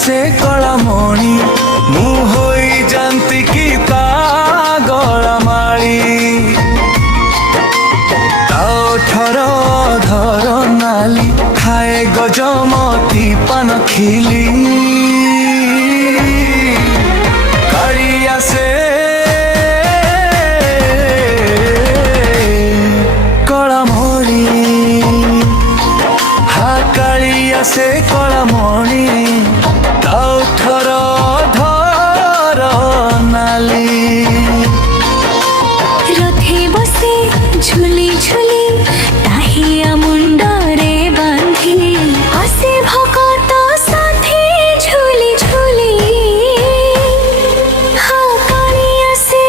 आसे कलामणि मु होई जानती की ता गलामाली ताठर धर नाली खाए गजमती पान खिली काली आसे कलामणि हा काली आसे कलामणि ताठर धर नाली रथे बसे झुली झुली ताहिया मुंडरे बांधी आसे भगत साथी झुली झुली हा काली आसे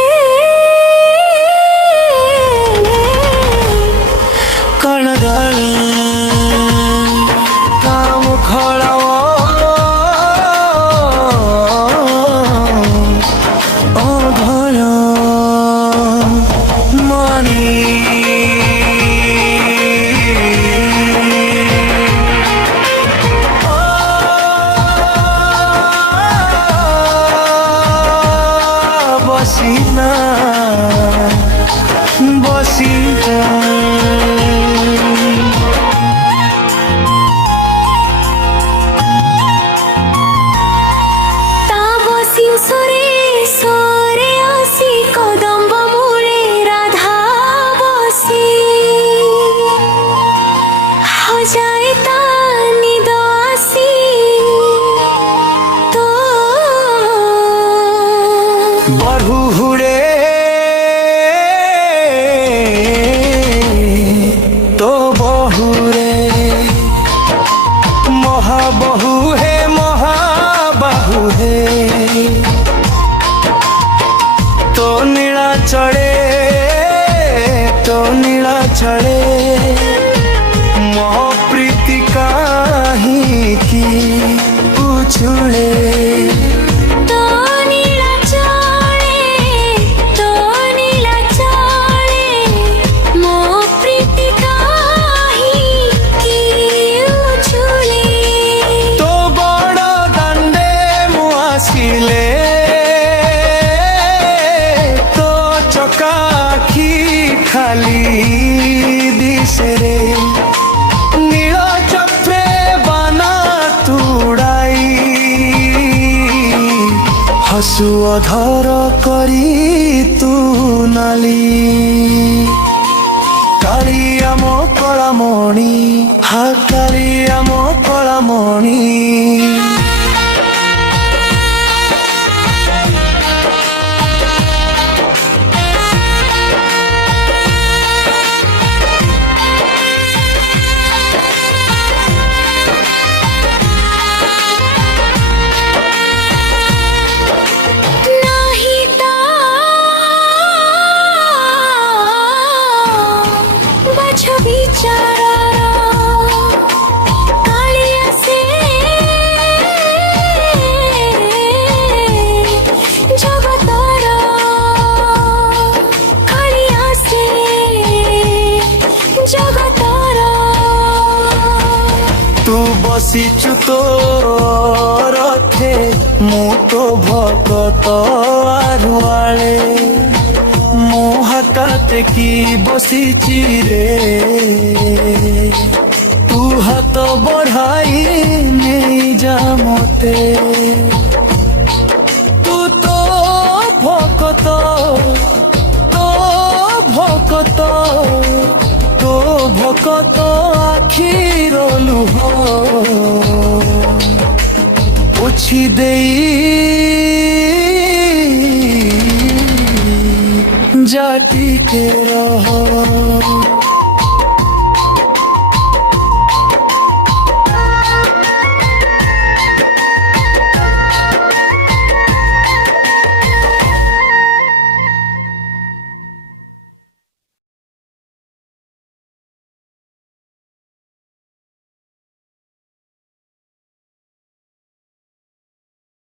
कणगाल काम खड़ाओ अघर मनी बसिना बसिना सोरे सोरे आसी कदम्ब मूले राधा बसी हजाए ता निद आसी तो बरहु हुड़े तो बहुरे महाबहू है महाबाहू है तो नीला चढ़े मोह प्रीति काहे की उछुले तो नीला चढ़े मो प्रीति काहे की उछुले तो बड़ दांडे मुआसिले तो चकाखी खाली दिशरे नील चक्रे बाना तुड़ाई हसु अधर करी तू नाली कालिया मो कलामणि हा कालिया मो कलामणि तू बसीचु तो रथे मु तो भगत आरुआले मो हाथ की बसीची रे तू हाथ बढ़ाई नहीं जा मते तू तो भगत तो भगत आखिर लुह पोछि देई जाति के रह